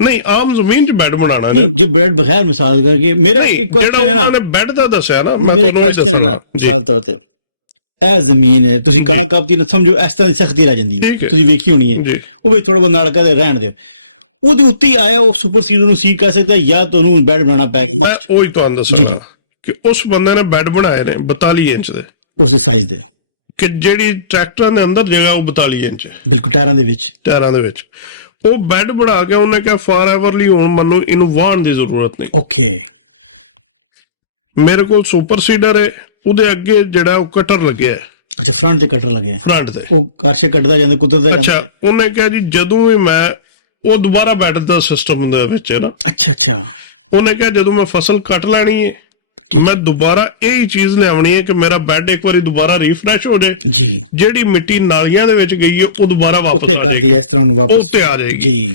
ਨਹੀਂ ਆਮ ਜ਼ਮੀਨ ਚ ਬੈੱਡ ਬਣਾਉਣਾ ਨੇ। ਬੈੱਡ ਬਗੈਰ ਮਿਸਾਲ ਕਰਕੇ ਨਹੀਂ, ਜਿਹੜਾ ਉਹਨਾਂ ਨੇ ਬੈੱਡ ਦਾ ਦੱਸਿਆ ਨਾ, ਮੈਂ ਤੁਹਾਨੂੰ ਵੀ ਦੱਸਣਾ ਜੀ। ਇਹ ਜ਼ਮੀਨ ਹੈ, ਤੁਸੀਂ ਕਬਤੀ ਨਾ ਸਮਝੋ, ਇਸ ਤਰ੍ਹਾਂ ਦੀ ਸਖਤੀ ਰਹਿ ਜਾਂਦੀ ਹੈ। ਤੁਸੀਂ ਵੇਖੀ ਹੋਣੀ ਹੈ, ਉਹ ਵੀ ਥੋੜਾ ਬਹੁਤ ਨਾਲ ਕਦੇ ਰਹਿਣ ਦਿਓ। ਉਹਦੇ ਉੱਤੇ ਹੀ ਆਇਆ ਉਹ ਸੁਪਰ ਸੀਡਰ ਨੂੰ ਸੀ ਕਹਿ ਸਕਦਾ ਜਾਂ ਤੁਹਾਨੂੰ ਬੈਡ ਬਣਾਉਣਾ ਪੈ ਮੈਂ ਉਹੀ ਤੁਹਾਨੂੰ ਦੱਸਣਾ ਕਿ ਉਸ ਬੰਦੇ ਨੇ ਬੈੱਡ ਬਣਾਏ ਨੇ 42 ਇੰਚ ਦੇ ਉਸ ਸਾਈਜ਼ ਦੇ, ਕਿ ਜਿਹੜੀ ਟਰੈਕਟਰਾਂ ਦੇ ਅੰਦਰ ਜਗ੍ਹਾ ਉਹ 42 ਇੰਚ ਹੈ ਬਿਲਕੁਲ ਟਾਇਰਾਂ ਦੇ ਵਿੱਚ। ਉਹ ਬੈੱਡ ਬਣਾ ਕੇ ਉਹਨੇ ਕਿਹਾ ਫਾਰ ਐਵਰਲੀ ਹੁਣ ਮੈਨੂੰ ਇਹਨੂੰ ਵਾਹਣ ਦੀ ਜ਼ਰੂਰਤ ਨਹੀਂ। ਓਕੇ, ਮੇਰੇ ਕੋਲ ਸੁਪਰ ਸੀਡਰ ਹੈ, ਉਹਦੇ ਅੱਗੇ ਜਿਹੜਾ ਉਹ ਕਟਰ ਲੱਗਿਆ ਹੈ, ਅੱਛਾ ਫਰੰਟ ਤੇ ਕਟਰ ਲੱਗਿਆ, ਫਰੰਟ ਤੇ ਉਹ ਕਾਸੇ ਕੱਢਦਾ ਜਾਂਦਾ ਕੁਦਰਤ। ਅੱਛਾ, ਉਹਨੇ ਕਿਹਾ ਜੀ ਜਦੋਂ ਵੀ ਮੈਂ ਉਹ ਦੁਬਾਰਾ ਬੈੱਡ ਦਾ ਸਿਸਟਮ ਦੇ ਵਿੱਚ ਹੈ ਨਾ, ਅੱਛਾ ਉਹਨੇ ਕਿਹਾ ਜਦੋਂ ਮੈਂ ਫਸਲ ਕੱਟ ਲੈਣੀ ਹੈ ਮੈਂ ਦੁਬਾਰਾ ਇਹੀ ਚੀਜ਼ ਲਿਆਉਣੀ ਹੈ ਕਿ ਮੇਰਾ ਬੈੱਡ ਇੱਕ ਵਾਰੀ ਦੁਬਾਰਾ ਰੀਫਰੈਸ਼ ਹੋ ਜਾਏ, ਜੀ, ਜਿਹੜੀ ਮਿੱਟੀ ਨਾਲੀਆਂ ਦੇ ਵਿੱਚ ਗਈ ਹੈ ਉਹ ਦੁਬਾਰਾ ਵਾਪਸ ਆ ਜਾਏਗੀ, ਉਹ ਉੱਤੇ ਆ ਜਾਏਗੀ।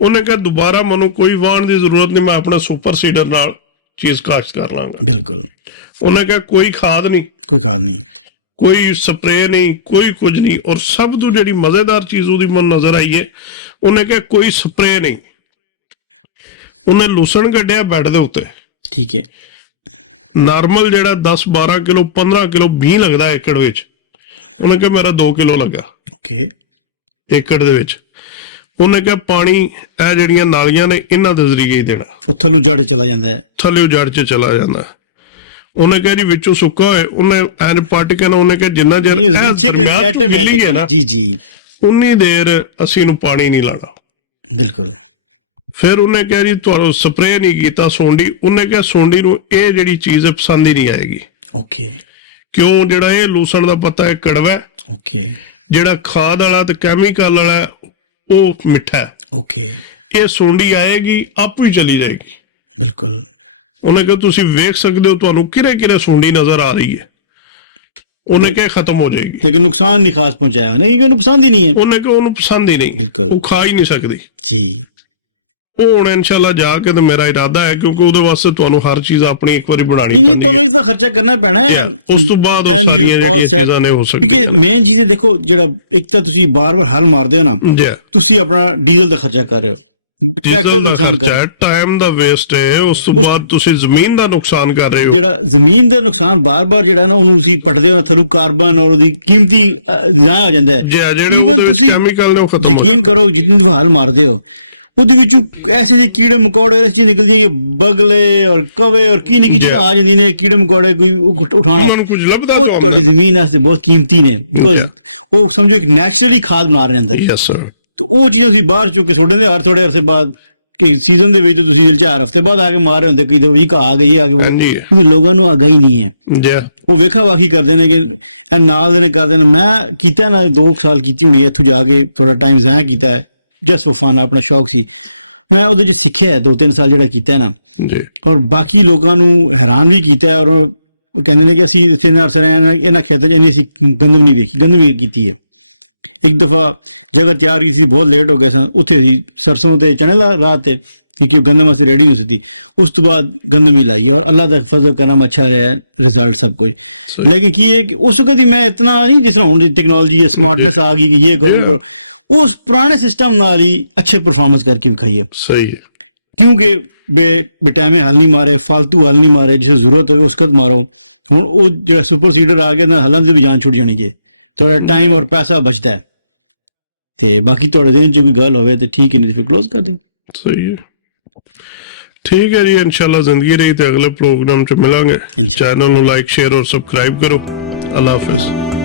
ਉਹਨੇ ਕਿਹਾ ਦੁਬਾਰਾ ਮੈਨੂੰ ਕੋਈ ਵਾਹਣ ਦੀ ਜ਼ਰੂਰਤ ਨਹੀਂ, ਮੈਂ ਆਪਣੇ ਸੁਪਰ ਸੀਡਰ ਨਾਲ ਚੀਜ਼ ਕਾਸ਼ਤ ਕਰ ਲਾਂਗਾ। ਬਿਲਕੁਲ। ਉਹਨੇ ਕਿਹਾ ਕੋਈ ਖਾਦ ਨਹੀਂ, ਕੋਈ ਸਪਰੇ ਨਹੀਂ, ਕੋਈ ਕੁਝ ਨਹੀਂ। ਔਰ ਸਭ ਤੋਂ ਜਿਹੜੀ ਮਜ਼ੇਦਾਰ ਚੀਜ਼ ਉਹਦੀ ਮੈਨੂੰ ਨਜ਼ਰ ਆਈ ਹੈ, ਉਹਨੇ ਕਿਹਾ ਕੋਈ ਸਪਰੇ ਨਹੀਂ। ਉਹਨੇ ਲੂਸਣ ਕੱਢਿਆ ਬੈੱਡ ਦੇ ਉੱਤੇ, ਠੀਕ ਹੈ, ਨਾਰਮਲ ਜਿਹੜਾ 10-12 ਕਿਲੋ 15 ਕਿਲੋ ਵੀ ਲੱਗਦਾ ਏਕੜ ਵਿੱਚ, ਉਹਨੇ ਕਿਹਾ ਮੇਰਾ 2 ਕਿਲੋ ਲੱਗਾ ਏਕੜ ਦੇ ਵਿੱਚ। ਉਹਨੇ ਕਿਹਾ ਪਾਣੀ ਇਹ ਜਿਹੜੀਆਂ ਨਾਲੀਆਂ ਨੇ ਇਹਨਾਂ ਦੇ ਜ਼ਰੀਏ ਹੀ ਦੇਣਾ, ਥੱਲੇ ਜੜ ਚਲਾ ਜਾਂਦਾ ਹੈ, ਥੱਲੇ ਜੜ 'ਚ ਚਲਾ ਜਾਂਦਾ। ਉਹਨੇ ਕਿਹਾ ਜੀ ਵਿੱਚੋਂ ਸੁੱਕਾ ਹੋਏ, ਉਹਨੇ ਐਨ ਪੱਟ ਕੇ ਨਾ, ਉਹਨੇ ਕਿਹਾ ਜਿੰਨਾ ਚਿਰ ਇਹ ਦਰਮਿਆਨ ਤੋਂ ਗਿੱਲੀ ਹੈ ਨਾ, ਉਨੀ ਦੇਰ ਅਸੀਂ ਇਹਨੂੰ ਪਾਣੀ ਨਹੀਂ ਲਾਣਾ। ਬਿਲਕੁਲ। ਫਿਰ ਉਹਨੇ ਕਿਹਾ ਜੀ ਤੁਹਾਨੂੰ ਸਪਰੇਅ ਨਹੀਂ ਕੀਤਾ ਸੋਂਡੀ, ਉਹਨੇ ਕਿਹਾ ਸੋਂਡੀ ਨੂੰ ਇਹ ਜਿਹੜੀ ਚੀਜ਼ ਹੈ ਪਸੰਦ ਹੀ ਨਹੀਂ ਆਏਗੀ। ਓਕੇ, ਕਿਉਂ? ਜਿਹੜਾ ਇਹ ਲੂਸਣ ਦਾ ਪੱਤਾ ਹੈ ਕੜਵਾ, ਓਕੇ, ਜਿਹੜਾ ਖਾਦ ਵਾਲਾ ਤੇ ਕੈਮੀਕਲ ਵਾਲਾ ਉਹ ਮਿੱਠਾ ਹੈ, ਓਕੇ, ਇਹ ਸੋਂਡੀ ਆਏਗੀ ਆਪੂ ਹੀ ਚਲੀ ਜਾਏਗੀ। ਬਿਲਕੁਲ। ਉਹਨੇ ਕਿਹਾ ਤੁਸੀਂ ਵੇਖ ਸਕਦੇ ਹੋ ਤੁਹਾਨੂੰ ਕਿਰੇ ਸੋਂਡੀ ਨਜ਼ਰ ਆ ਰਹੀ ਹੈ, ਉਹਨੇ ਕਿਹਾ ਖਤਮ ਹੋ ਜਾਏਗੀ। ਲੇਕਿਨ ਨੁਕਸਾਨ ਨਹੀਂ ਖਾਸ ਪਹੁੰਚਾਇਆ ਨਹੀਂ, ਕਿ ਉਹਨੂੰ ਪਸੰਦ ਹੀ ਨਹੀਂ ਹੈ। ਉਹਨੇ ਕਿਹਾ ਉਹਨੂੰ ਪਸੰਦ ਹੀ ਨਹੀਂ, ਉਹ ਖਾ ਹੀ ਨਹੀਂ ਸਕਦੀ। ਜੀ, ਉਹ ਹੁਣ ਇਨਸ਼ਾਅੱਲਾ ਜਾ ਕੇ ਤੇ ਮੇਰਾ ਇਰਾਦਾ ਹੈ, ਕਿਉਂਕਿ ਉਹਦੇ ਵਾਸਤੇ ਤੁਹਾਨੂੰ ਹਰ ਚੀਜ਼ ਆਪਣੀ ਇੱਕ ਵਾਰੀ ਬਣਾਉਣੀ ਪੈਂਦੀ ਹੈ, ਖਰਚਾ ਕਰਨਾ ਪੈਣਾ ਹੈ। ਉਸ ਤੋਂ ਬਾਅਦ ਉਹ ਸਾਰੀਆਂ ਜਿਹੜੀਆਂ ਚੀਜ਼ਾਂ ਨੇ ਹੋ ਸਕਦੀਆਂ ਨੇ। ਮੇਨ ਚੀਜ਼ ਦੇਖੋ, ਜਿਹੜਾ ਇੱਕ ਤਾਂ ਤੁਸੀਂ ਬਾਰ-ਬਾਰ ਹੱਲ ਮਾਰਦੇ ਹੋ ਨਾ, ਜੀ, ਤੁਸੀਂ ਆਪਣਾ ਡੀਜ਼ਲ ਦਾ ਖਰਚਾ ਕਰ ਰਹੇ ਹੋ, ਡੀਜ਼ਲ ਦਾ ਖਰਚਾ ਹੈ, ਟਾਈਮ ਦਾ ਵੇਸਟ ਹੈ, ਉਸ ਤੋਂ ਬਾਅਦ ਤੁਸੀਂ ਜ਼ਮੀਨ ਦਾ ਨੁਕਸਾਨ ਕਰ ਰਹੇ ਹੋ। ਜਿਹੜਾ ਜ਼ਮੀਨ ਦੇ ਨੁਕਸਾਨ ਬਾਰ-ਬਾਰ ਜਿਹੜਾ ਨਾ ਉਹਨੂੰ ਤੁਸੀਂ ਕੱਢਦੇ ਹੋ, ਤੁਹਾਨੂੰ ਕਾਰਬਨ ਔਰ ਉਹਦੀ ਕੀਮਤੀ ਨਾ ਹੋ ਜਾਂਦਾ ਹੈ। ਜਿਹੜੇ ਉਹਦੇ ਵਿੱਚ ਕੈਮੀਕਲ ਨੇ ਉਹ ਖਤਮ ਹੋ ਜਾਂਦੇ। ਕਰੋ ਜਿੱਥੇ ਹੱਲ ਮਾਰਦੇ ਹੋ, ਉਹਦੇ ਵਿੱਚ ਐਸੇ ਜਿਹੇ ਕੀੜੇ ਮਕੌੜੇ ਐਸੀ ਨਿਕਲਦੀ, ਬਗਲੇ ਔਰ ਕਵੇ ਔਰ ਕੀ ਨਿਕਲ ਆ ਜਾਂਦੀ ਨੇ, ਕੀੜੇ ਮਕੌੜੇ ਕੋਈ ਉਠਾਉਣ, ਉਹਨਾਂ ਨੂੰ ਕੁਝ ਲੱਭਦਾ ਤਾਂ ਆਉਂਦਾ। ਜ਼ਮੀਨ ਵਾਸਤੇ ਬਹੁਤ ਕੀਮਤੀ ਨੇ, ਉਹ ਸਮਝੋ ਇੱਕ ਨੈਚੁਰਲੀ ਖਾਦ ਬਣਾ ਰਹੇ ਨੇ। Yes sir. ਉਹ ਜੀ ਅਸੀਂ ਬਾਹਰ ਚੁੱਕ ਕੇ ਛੋੜਦੇ ਨੇ, ਥੋੜੇ ਅਰਸੇ ਬਾਅਦ ਸੀਜ਼ਨ ਦੇ ਵਿੱਚ ਤੁਸੀਂ 4 ਹਫ਼ਤੇ ਬਾਅਦ ਆ ਕੇ ਮਾਰ ਰਹੇ ਹੁੰਦੇ, ਕਈ ਦੋ ਵੀਕ ਆ ਗਈ ਆ ਗਈ। ਹਾਂਜੀ, ਲੋਕਾਂ ਨੂੰ ਆਗਾ ਹੀ ਨਹੀਂ ਹੈ। ਉਹ ਵੇਖਾ ਵਾਖੀ ਕਰਦੇ ਨੇ ਕਿ ਨਾਲ ਦੇ ਕਰਦੇ ਨੇ। ਮੈਂ ਕੀਤਾ ਨਾ 2 ਸਾਲ ਕੀਤੀ ਹੋਣੀ ਇੱਥੋਂ ਜਾ ਕੇ, ਥੋੜਾ ਟਾਈਮ ਜ਼ਾਇਆ ਕੀਤਾ ਹੈ, ਕਿ ਸੁਫਾਨਾ ਆਪਣਾ ਸ਼ੌਕ ਸੀ, ਮੈਂ ਉਹਦੇ ਚ ਸਿੱਖਿਆ 2-3 ਸਾਲ ਜਿਹੜਾ ਕੀਤਾ ਨਾ ਜੀ। ਔਰ ਬਾਕੀ ਲੋਕਾਂ ਨੂੰ ਹੈਰਾਨ ਵੀ ਕੀਤਾ, ਔਰ ਉਹ ਕਹਿੰਦੇ ਨੇ ਕਿ ਅਸੀਂ ਇੱਥੇ ਨਾਲ ਇਹਨਾਂ ਖੇਤਾਂ ਚ ਅਸੀਂ ਗੰਦਮ ਨਹੀਂ ਵੇਖੀ, ਗੰਦਮ ਵੀ ਕੀਤੀ ਹੈ। ਇੱਕ ਦਫਾ ਜਗ੍ਹਾ ਤਿਆਰ ਹੋਈ ਸੀ, ਬਹੁਤ ਲੇਟ ਹੋ ਗਏ ਸਨ, ਉੱਥੇ ਸੀ ਸਰਸੋਂ ਤੇ ਚਣੇ ਲਾ ਰਾਤ ਤੇ, ਕਿਉਂਕਿ ਗੰਦਮ ਅਸੀਂ ਰੈਡੀ ਨਹੀਂ ਸੀ। ਉਸ ਤੋਂ ਬਾਅਦ ਗੰਦਮ ਹੀ ਲਾਈ, ਅੱਲਾਹ ਦਾ ਫਜ਼ਲ ਕਰਮ ਅੱਛਾ ਰਿਹਾ, ਰਿਜ਼ਲਟ ਸਭ ਕੁਝ। ਲੇਕਿਨ ਕੀ ਹੈ ਕਿ ਉਸ ਵਕਤ ਵੀ ਮੈਂ ਇਤਨਾ ਨਹੀਂ, ਜਿਸ ਤਰ੍ਹਾਂ ਹੁਣ ਦੀ ਟੈਕਨੋਲੋਜੀ ਸਮਾਰਟ ਆ ਗਈ, ਇਹ ਉਸ ਪੁਰਾਣੇ ਸਿਸਟਮ ਨਾਲ ਹੀ ਅੱਛੇ ਪਰਫਾਰਮੈਂਸ ਕਰਕੇ ਵਿਖਾਈ ਹੈ। ਸਹੀ ਹੈ, ਕਿਉਂਕਿ ਵਿਟਾਮਿਨ ਹਲ ਨਹੀਂ ਮਾਰੇ, ਫालतू हल नहीं मारे, जिसे जरूरत है उसको मारो। ਹੁਣ ਉਹ ਜਿਹੜਾ ਸੁਪਰ ਸੀਡਰ ਆ ਗਿਆ ਨਾ, ਹਲਾਂ ਦੀ ਜਾਨ ਛੁੱਟ ਜਾਣੀ ਜੇ, ਤੁਹਾਡਾ ਟਾਈਮ ਔਰ ਪੈਸਾ ਬਚਦਾ ਹੈ। ਤੇ ਬਾਕੀ ਤੁਹਾਡੇ ਦਿਨ ਚ ਵੀ ਗੱਲ ਹੋਵੇ ਤੇ ਠੀਕ ਹੈ, ਨਹੀਂ ਫਿਰ ਕਲੋਜ਼ ਕਰ ਦੋ। ਸਹੀ ਹੈ, ਠੀਕ ਹੈ ਜੀ। ਇਨਸ਼ਾਅੱਲਾ ਜ਼ਿੰਦਗੀ ਰਹੀ ਤੇ ਅਗਲੇ ਪ੍ਰੋਗਰਾਮ ਚ ਮਿਲਾਂਗੇ। ਚੈਨਲ ਨੂੰ ਲਾਈਕ, ਸ਼ੇਅਰ ਔਰ ਸਬਸਕ੍ਰਾਈਬ ਕਰੋ। ਅੱਲਾਹ ਹਾਫਿਜ਼।